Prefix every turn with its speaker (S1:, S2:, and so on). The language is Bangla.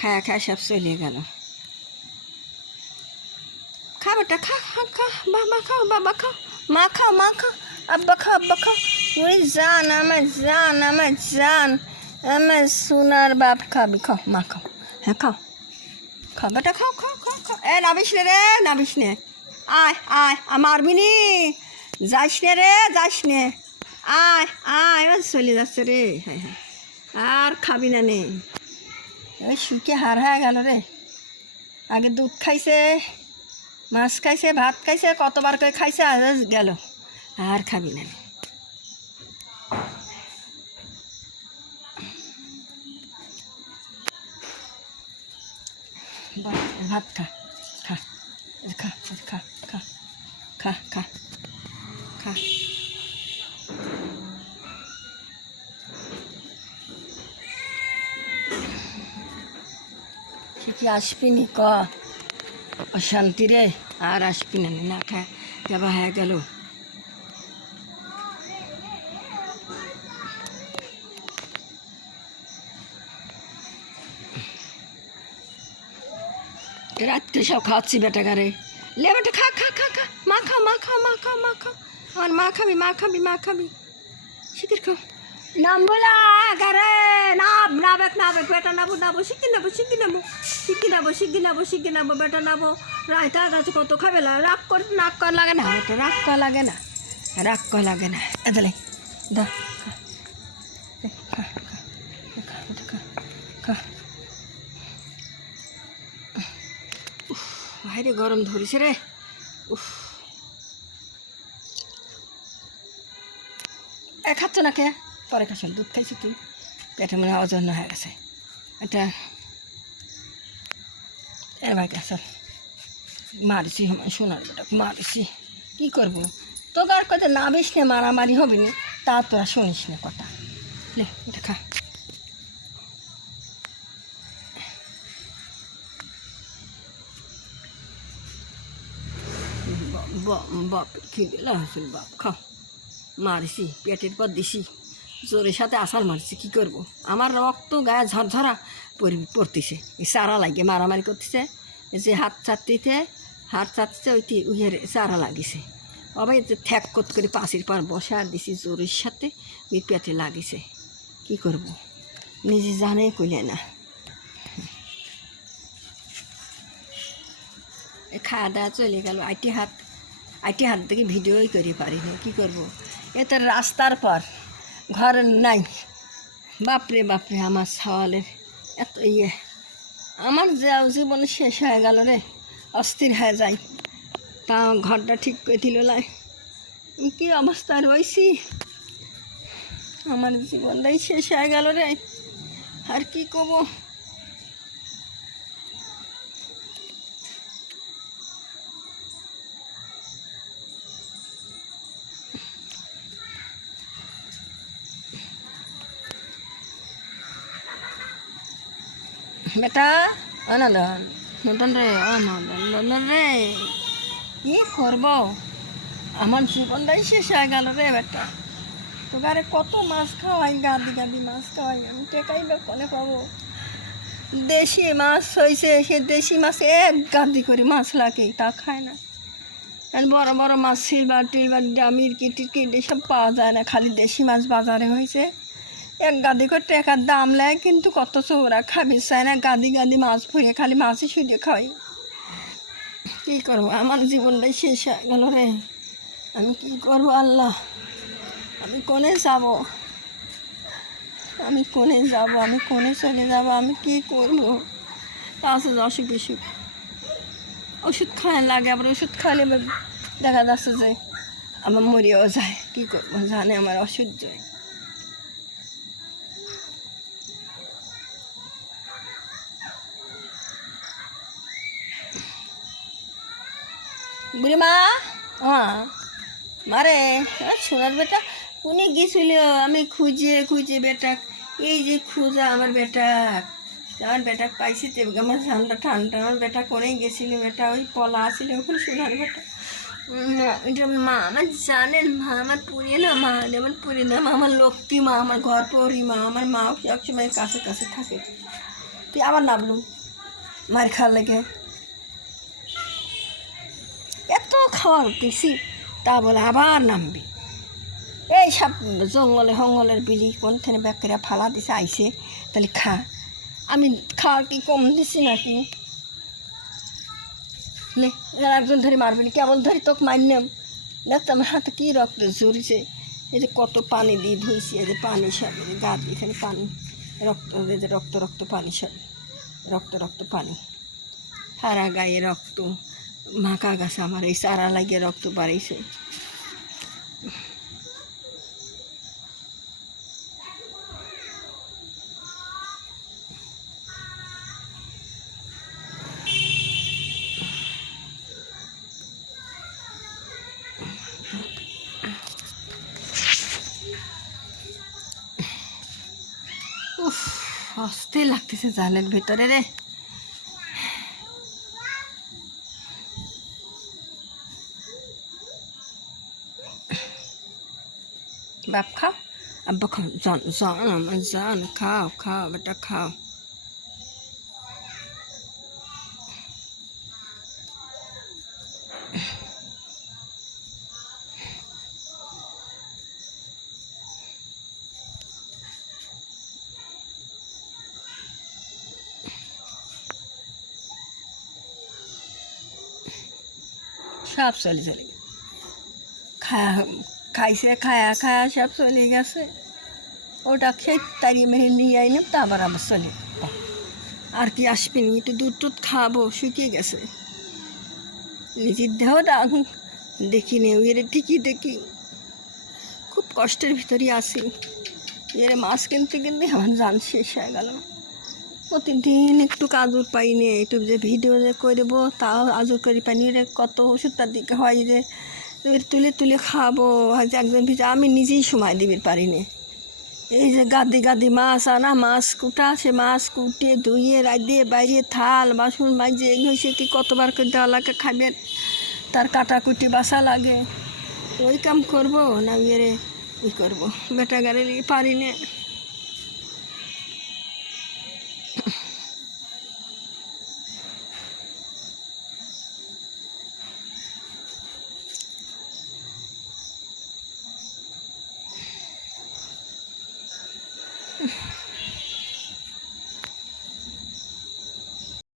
S1: খায়া খায়া সব চলে গেল। খা বেটা খা খা খা, বাবা খাও বাবা খাও মা খাও মা খাও আব্বা খাও আব্বা খাও ওই জান, আমার জান আমার জান, আমার সোনার বাপ খাবি খাও মা খাও হ্যাঁ খাও বেটা খাও খাও খাও খাও এ, নাবিস নে রে, নাবিস নে। আয় আয় মারবি নি যাস নে রে, যাস নে। আয় আয় চলে যাচ্ছে রে হ্যাঁ হ্যাঁ। আর খাবি না নে। ওই শুকে হার হয়ে গেল রে আগে দুধ খাইছে, মাছ খাইছে, ভাত খাইছে কতবার করে খাইছে, আজ গেল। আর খাবি না ভাত খা খা খা খা খা খা খা খা। কি আসবিনি ক? অশান্তি রে, আর আসবি না না খা, যাবা হয়ে গেল। রাত্রে সব খাওয়াচ্ছি বেটা গারে। লে বেটা খা খা খা খা, মা খা মা খা মা খা মা খা আমার মা খাবি মা খাবি মা খাবি। শিখির খাও। নাম বলা গারে নাব নাবেক নাবেক বেটা নাবো নাবো শিখি নেব শিখি নেব শিখি নেব শিখি নেব শিখি নেব বেটা নাবো রায়তা গাছে কত খাবে না রাগ কর নাক কর লাগে না বেটা রাগ কর লাগে না রাগ কর লাগে না এদালে দা বাইরে গরম ধরেছে রে উফ খাচ্ছ না কে পরে খাচ্ছ দুধ খাইছি তুই পেটে মনে অজন্য হয়ে গেছে এটা ভাই আসল মারিছি সোনার বেটা মারিছি। কী করব? তোকে আর কথা না বেশ না, মারামারি হবে না, তা তোরা শুনিস না কথা। লে, এটা খা। বাপ বাপ খিদে লাগছিল বাপ খাও মারছি, পেটের পর দিছি। জোরের সাথে আসার মারছি, কি করব। আমার রক্ত গায়ে ঝরঝরা পড়তেছে। চারা লাগে, মারামারি করতেছে যে হাত চাটতেছে হাত চাটছে ওইটি উইয়ের চারা লাগিছে। এতে ঠ্যাক কত করে পাশের পার বসে দিছি জোরের সাথে, ওই পেটে লাগিছে। কি করব। নিজে জানে কইলে না। খাওয়া দাওয়া চলে গেল, আইটি হাত আইটি হাত থেকে ভিডিওই করে পারি না, কী করব? এ তো রাস্তার পর ঘর নাই। বাপরে বাপরে, আমার সওয়ালের এত ইয়ে। আমার যা জীবন শেষ হয়ে গেল রে, অস্থির হয়ে যায় তা ঘরটা ঠিক করে দিল কি কী অবস্থায় রয়েছি? আমার জীবনটাই শেষ হয়ে গেল রে। আর কি করব? বেটা? অনদন নদন রে অনদন নদন রে। কি করব? আমার জীবনটাই শেষ হয়ে গেল রে বেটা। তোকে কত মাছ খাওয়াই গাদি গাদি মাছ খাওয়াই আমি টেকাই বা কনে পাবো? দেশি মাছ হয়েছে সে দেশি মাছ এক গাদি করে মাছ লাগে তা খায় না। আর বড় বড় মাছ সিলভার টিলভার ডামির কিটির কিট এসব পাওয়া যায় না খালি দেশি মাছ বাজারে হয়েছে এক গাদি করে টাকার দাম নেয়, কিন্তু কত ওরা খাবি? চায় না গাদি গাদি মাছ ভরে খালি মাছই শুধু খাই কী করব? আমার জীবনটাই শেষ হয়ে গেল রে। আমি কী করব আল্লাহ? আমি কোনে যাব? আমি কোনে যাব? আমি কোনে চলে যাব? আমি কি করব? আছে অসুখ বিসুখ। ওষুধ খাওয়ার লাগে, আবার ওষুধ খাওয়ালে দেখা যাচ্ছে যে আমার মরিয়াও যায়। কী করব? জানে আমার অসহ্য বুড়িমা হ্যাঁ। মারে সোনার বেটা উনি গেছিল? আমি খুঁজে খুঁজে বেটা এই যে খুঁজা আমার বেটা। আমার বেটা পাইছি তো আমার ঠান্ডা ঠান্ডা আমার বেটা কোনেই গেছিল বেটা? ওই পলা আসছিল ওখানে সোনার বেটা। এটা মা আমার জানেন মা আমার পুরি না মা আমার পুরি না মা আমার লক্ষ্মী মা আমার ঘর পরি মা আমার মা সবসময় কাছে কাছে থাকে। তুই আবার নামলু মার খাওয়ার লেগে এত খাওয়ার দিছি, তা বলে আবার নামবি। এই সব জঙ্গলে হঙ্গলের বিলি কোন থেকে ব্যাকরিয়া ফালা দিছে, আইছে, তাহলে খা। আমি খাওয়ার কি কম দিছি নাকি? একজন ধরে মারবি না, কেবল ধরে তোকে মারলাম দেখ আমার হাতে কী রক্ত ঝরিছে। এই যে কত পানি দিয়ে ধুইছি, এই যে পানি সব গা দিয়ে এখানে পানি, রক্ত, এই যে রক্ত রক্ত পানি সব, রক্ত রক্ত পানি। সারা গায়ে রক্ত। মাখা গেছে আমার এই চারা লাগিয়ে রক্ত বাড়াইছে। অস্থির লাগতেছে জালের ভিতরে রে। แบบข้าวอันบักสอนสอนอะมันสอนข้าวข้าวบัตรข้าวชอบสลิสลิข้าว খাইছে, খায়া খায়া সব চলে গেছে। ওটা খেয়ে তাড়িয়ে মেরে নিয়ে আইলাম, তা আবার আবার চলে আর কি আসবেনি একটু দুধ টুধ খাব, শুকিয়ে গেছে। নিজের দেহটা এখন দেখি নে এর ঠিকই দেখি। খুব কষ্টের ভিতরে আছি। এর মাছ কিনতে কিনতে আমার জান শেষ হয়ে গেল। প্রতিদিন একটু কাজুর পাই নে, একটু যে ভিডিও যে করব, তাও আজুর করি পানি রে, কত ওষুধটার দিকে হয় যে তুলে তুলে খাব। একজন ভিজে, আমি নিজেই সময় দিতে পারি নে এই যে গাদি গাদি মাছ আনা, মাছ কুটা, সে মাছ কুটিয়ে ধুইয়ে রাঁধিয়ে, বাইরে থাল, বাসন মাঝে, এগুলো সে কি কতবার করে দেওয়া লাগে খাবেন তার কাটাকুটি বাসা লাগে। ওই কাম করব না ইয়ে ই করব। বেটা গাড়ি পারি না